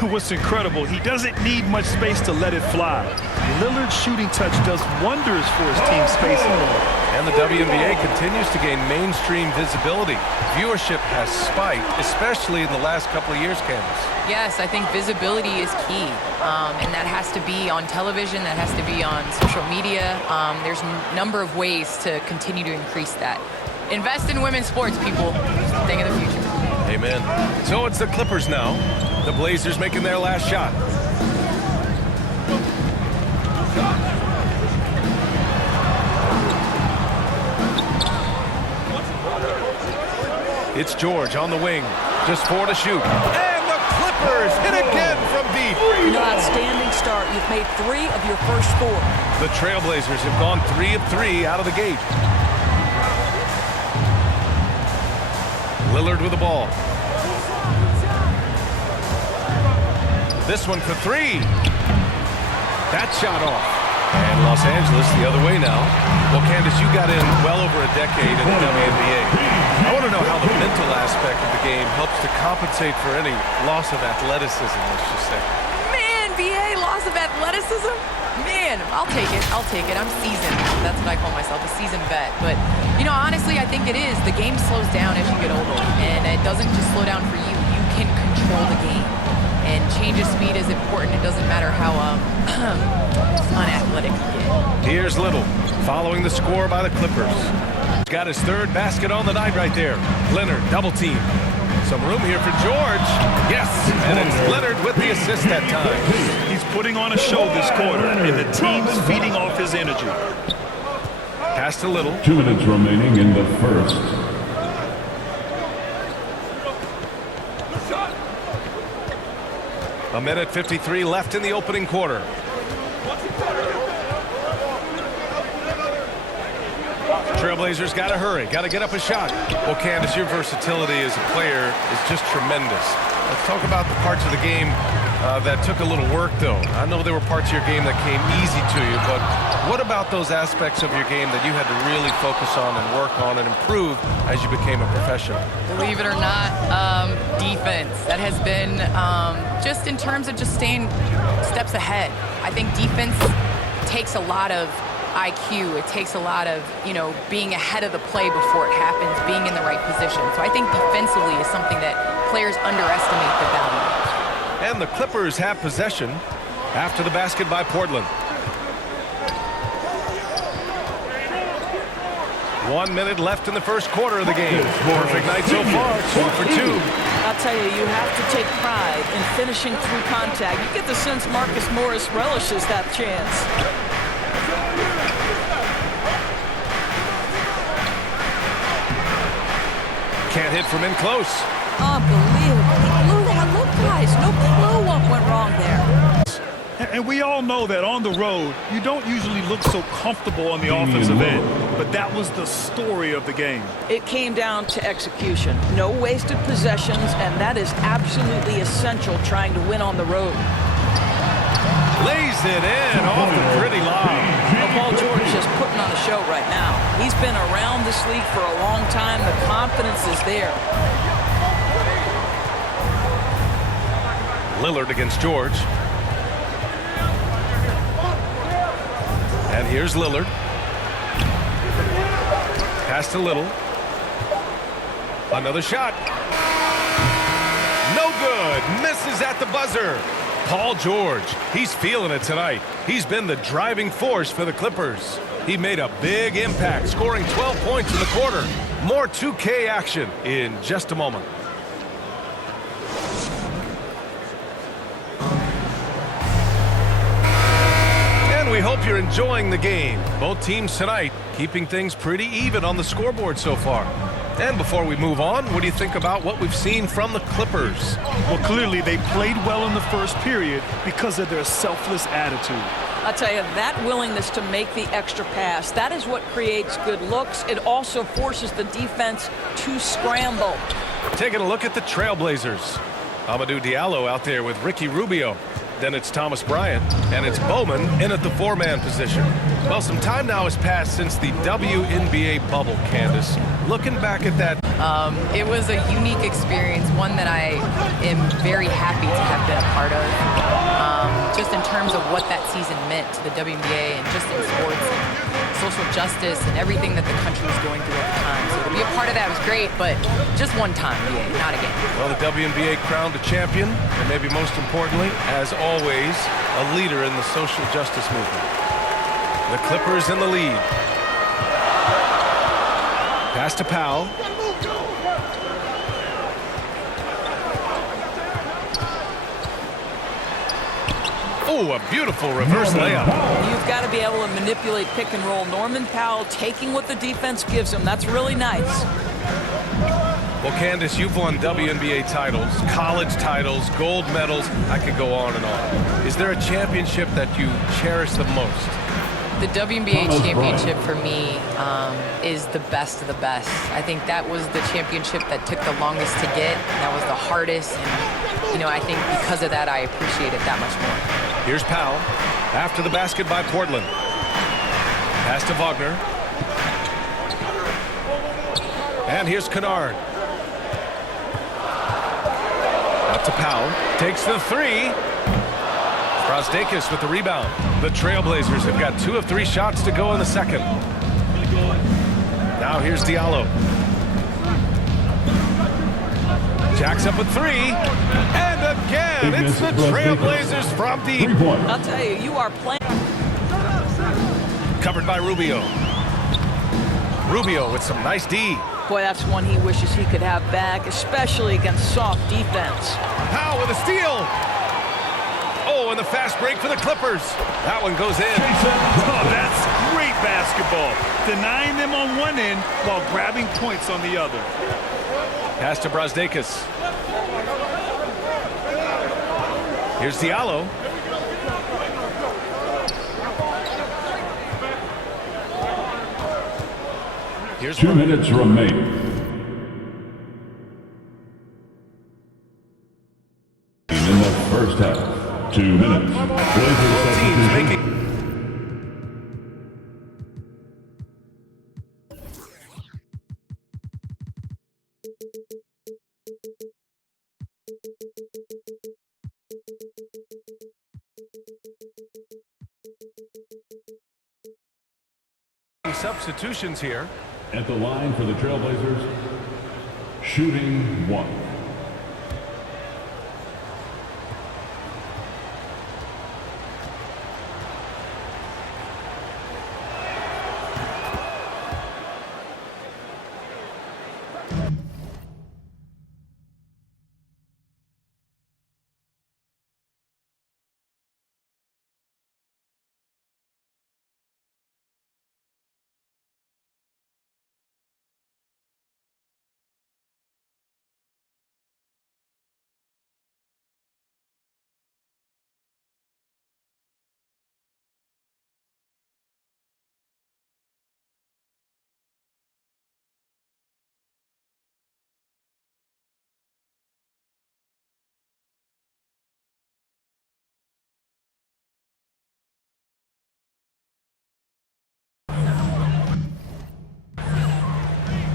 What's incredible, he doesn't need much space to let it fly. Lillard's shooting touch does wonders for his team's spacing. And the WNBA continues to gain mainstream visibility. Viewership has spiked, especially in the last couple of years, Candace. Yes, I think visibility is key, and that has to be on television, that has to be on social media. There's a number of ways to continue to increase that. Invest in women's sports, people. It's the thing of the future. Amen. So it's the Clippers now. The Blazers making their last shot. It's George on the wing. Just 4 to shoot. And the Clippers hit again from deep. An outstanding start. You've made 3 of your first 4. The Trailblazers have gone 3 of 3 out of the gate. Lillard with the ball. This one for 3. That shot off. And Los Angeles the other way now. Well, Candace, you got in well over a decade in the WNBA. I want to know how the mental aspect of the game helps to compensate for any loss of athleticism, let's just say. Man, BA, loss of athleticism? Man, I'll take it. I'll take it. I'm seasoned. That's what I call myself, a seasoned vet. But, you know, honestly, I think it is. The game slows down as you get older. And it doesn't just slow down for you. You can control the game. And change of speed is important. It doesn't matter how unathletic you get. Here's Little, following the score by the Clippers. Got his 3rd basket on the night right there. Leonard, double team. Some room here for George. Yes, and it's Leonard with the assist that time. He's putting on a show this quarter, and the team's feeding off his energy. Pass to Little. 2 minutes remaining in the first. A minute 53 left in the opening quarter. Trailblazers got to hurry, got to get up a shot. Well, Candace, your versatility as a player is just tremendous. Let's talk about the parts of the game that took a little work, though. I know there were parts of your game that came easy to you, but what about those aspects of your game that you had to really focus on and work on and improve as you became a professional? Believe it or not, defense. That has been just in terms of just staying steps ahead. I think defense takes a lot of IQ. It takes a lot of, you know, being ahead of the play before it happens, being in the right position. So I think defensively is something that players underestimate the value of. And the Clippers have possession after the basket by Portland. 1 minute left in the first quarter of the game. Perfect night so far, 2 for 2. I'll tell you, you have to take pride in finishing through contact. You get the sense Marcus Morris relishes that chance. Can't hit from in close. Unbelievable. He blew that look, guys. No clue what went wrong there. And we all know that on the road, you don't usually look so comfortable on the offensive end. But that was the story of the game. It came down to execution. No wasted possessions, and that is absolutely essential trying to win on the road. Lays it in off the pretty lob. Paul George is just putting on a show right now. He's been around this league for a long time. The confidence is there. Lillard against George. And here's Lillard. Pass to Little. Another shot. No good. Misses at the buzzer. Paul George, he's feeling it tonight. He's been the driving force for the Clippers. He made a big impact, scoring 12 points in the quarter. More 2K action in just a moment. And we hope you're enjoying the game. Both teams tonight keeping things pretty even on the scoreboard so far. And before we move on, what do you think about what we've seen from the Clippers? Well, clearly they played well in the first period because of their selfless attitude. I'll tell you, that willingness to make the extra pass, that is what creates good looks. It also forces the defense to scramble. Taking a look at the Trailblazers. Amadou Diallo out there with Ricky Rubio. Then it's Thomas Bryant, and it's Bowman in at the 4-man position. Well, some time now has passed since the WNBA bubble, Candace. Looking back at that. It was a unique experience, one that I am very happy to have been a part of. Just in terms of what that season meant to the WNBA and just in sports and social justice and everything that the country was going through at the time. So to be a part of that was great, but just one time, not again. Well, the WNBA crowned a champion, and maybe most importantly, as always, a leader in the social justice movement. The Clippers in the lead. Pass to Powell. Oh, a beautiful reverse layup. You've got to be able to manipulate pick and roll. Norman Powell taking what the defense gives him. That's really nice. Well, Candace, you've won WNBA titles, college titles, gold medals. I could go on and on. Is there a championship that you cherish the most? The WNBA championship for me is the best of the best. I think that was the championship that took the longest to get. That was the hardest. And, I think because of that, I appreciate it that much more. Here's Powell after the basket by Portland. Pass to Wagner. And here's Kennard. Out to Powell. Takes the three. Brazdeikis with the rebound. The Trailblazers have got 2 of 3 shots to go in the second. Now here's Diallo. Jacks up with 3. And again, it's the Trailblazers from deep. I'll tell you, you are playing. Covered by Rubio. Rubio with some nice D. Boy, that's one he wishes he could have back, especially against soft defense. Powell with a steal. Oh, and the fast break for the Clippers. That one goes in. Oh, that's great basketball. Denying them on one end while grabbing points on the other. Pass to Brazdeikis. Here's Diallo. Here's 2 minutes remaining. In the first half, 2 minutes. Blazers teams substitution. making. Substitutions here. At the line for the Trailblazers, shooting 1.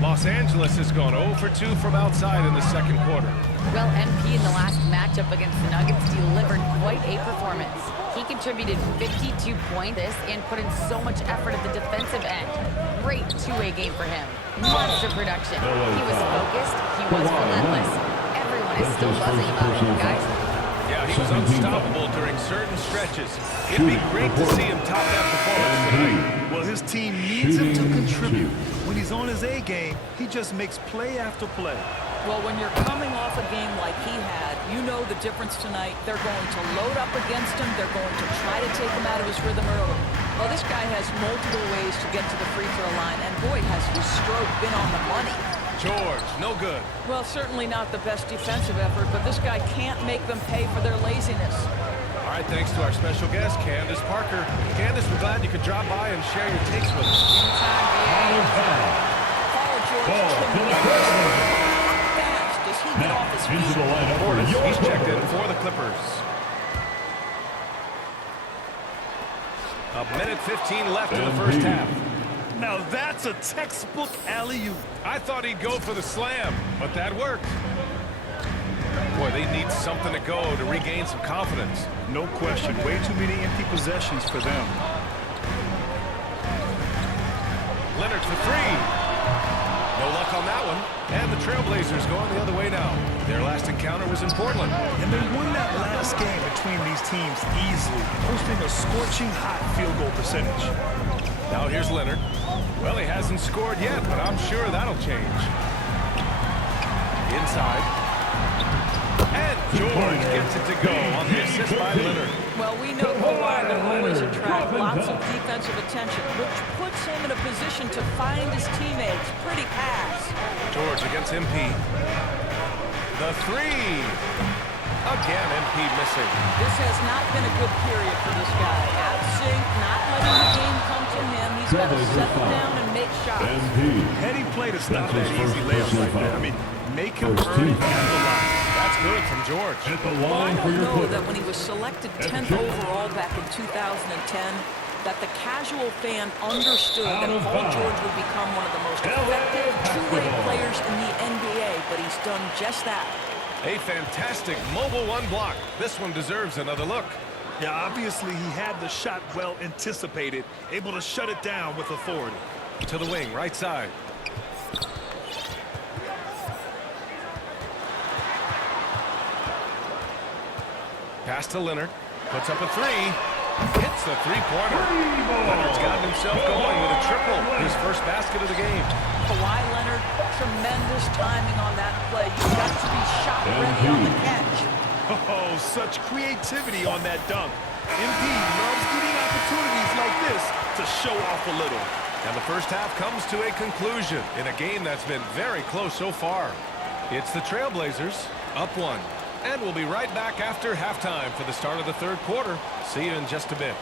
Los Angeles has gone 0 for 2 from outside in the second quarter. Well, MP in the last matchup against the Nuggets delivered quite a performance. He contributed 52 points and put in so much effort at the defensive end. Great two-way game for him. Monster production. He was focused. He was relentless. Everyone is still buzzing about him, guys. Yeah, he was unstoppable during certain stretches. It'd be great to see him top that performance tonight. Well, his team needs him to contribute. When he's on his A game, he just makes play after play. Well, when you're coming off a game like he had, you know the difference tonight. They're going to load up against him. They're going to try to take him out of his rhythm early. Well, this guy has multiple ways to get to the free throw line, and boy, has his stroke been on the money. George, no good. Well, certainly not the best defensive effort, but this guy can't make them pay for their laziness. All right, thanks to our special guest, Candace Parker. Candace, we're glad you could drop by and share your takes with us. Paul George coming in. How fast does he get off his feet? Into the lineup for Portis, he's your checked in for the Clippers. A minute 15 left in the first half. Now that's a textbook alley-oop. I thought he'd go for the slam, but that worked. Boy, they need something to go to regain some confidence. No question. Way too many empty possessions for them. Leonard for three. No luck on that one. And the Trailblazers going the other way now. Their last encounter was in Portland. And they won that last game between these teams easily, posting a scorching hot field goal percentage. Now here's Leonard. Well, he hasn't scored yet, but I'm sure that'll change. Inside. And George gets it to go on the assist by Leonard. Well, we know Kawhi will always attract lots of defensive attention, which puts him in a position to find his teammates. Pretty pass. George against MP. The three. Again, MP missing. This has not been a good period for this guy. Out of sync, not letting the game come to him. He's got to settle down and make shots. MP. Heady play to stop That's that his easy first layup personal right there. foul. I mean, make him First earn team it at the line. That's good from George. At the Well, I line for don't your know putter. that when he was selected 10th George. overall back in 2010, that the casual fan understood that Out of Paul bounds. George would become one of the most effective two-way players in the NBA, but he's done just that. A fantastic mobile one block. This one deserves another look. Yeah, obviously he had the shot well anticipated, able to shut it down with authority. To the wing, right side. Pass to Leonard. Puts up a three. Hits the three-pointer. Leonard's gotten himself going with a triple. His first basket of the game. Kawhi Leonard, tremendous timing on that play. You've got to be shot ready on the catch. Oh, such creativity on that dunk. MP loves getting opportunities like this to show off a little. And the first half comes to a conclusion in a game that's been very close so far. It's the Trailblazers up one. And we'll be right back after halftime for the start of the third quarter. See you in just a bit.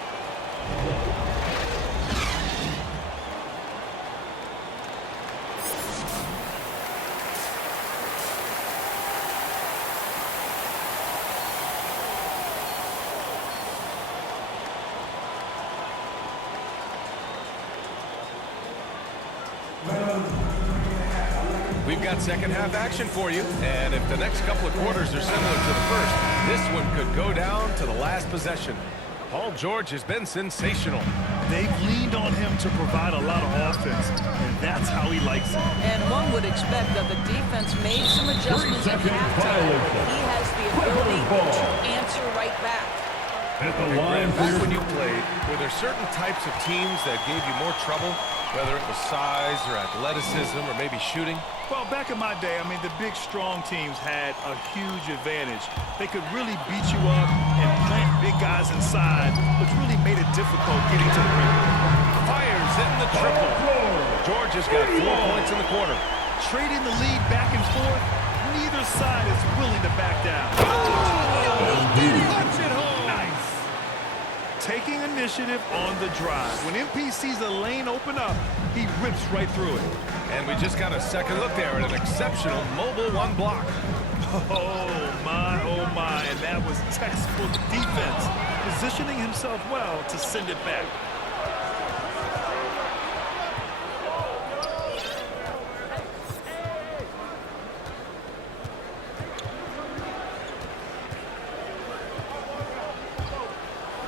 We've got second half action for you, and if the next couple of quarters are similar to the first, this one could go down to the last possession. Paul George has been sensational. They've leaned on him to provide a lot of offense, and that's how he likes it. And one would expect that the defense made some adjustments at halftime. He has the ability to answer right back. At the line for Back your when you played, were there certain types of teams that gave you more trouble, whether it was size or athleticism or maybe shooting? Well, back in my day, I mean, the big, strong teams had a huge advantage. They could really beat you up and plant big guys inside, which really made it difficult getting to the rim. Fires in the triple. George has got 4 points in the quarter. Trading the lead back and forth, neither side is willing to back down. Punch it home. Nice. Taking initiative on the drive. When MP sees a lane open up, he rips right through it. And we just got a second look there at an exceptional mobile one block. Oh, my. And that was textbook defense, positioning himself well to send it back.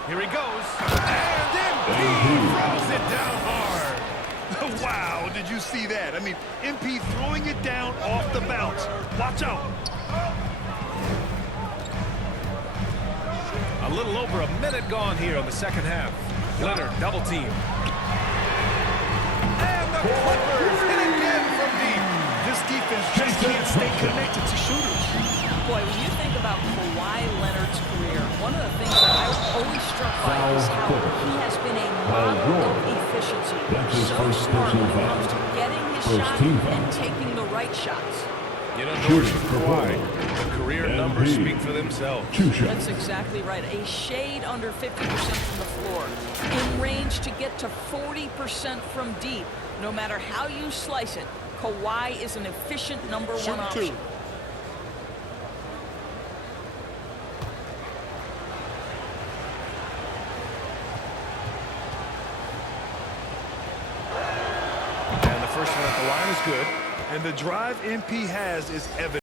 Here he goes. And MP throws it down hard. Wow, did you see that? I mean, MP throwing it down off the bounce. Watch out. A little over a minute gone here in the second half. Leonard double team. And the Clippers hit again from deep. This defense just can't stay connected to shooters. Boy, when you think about Kawhi Leonard's career, one of the things that I was always struck by is how he has been a model of efficiency. That's his So first smart when it personal comes to foul. getting his First shot team foul. and taking the right shots. You know, Shooting George for Kawhi, Portland. the career MP. numbers speak for themselves. 2 shots. That's exactly right. A shade under 50% from the floor. In range to get to 40% from deep. No matter how you slice it, Kawhi is an efficient number one option. line is good, and the drive MP has is evident.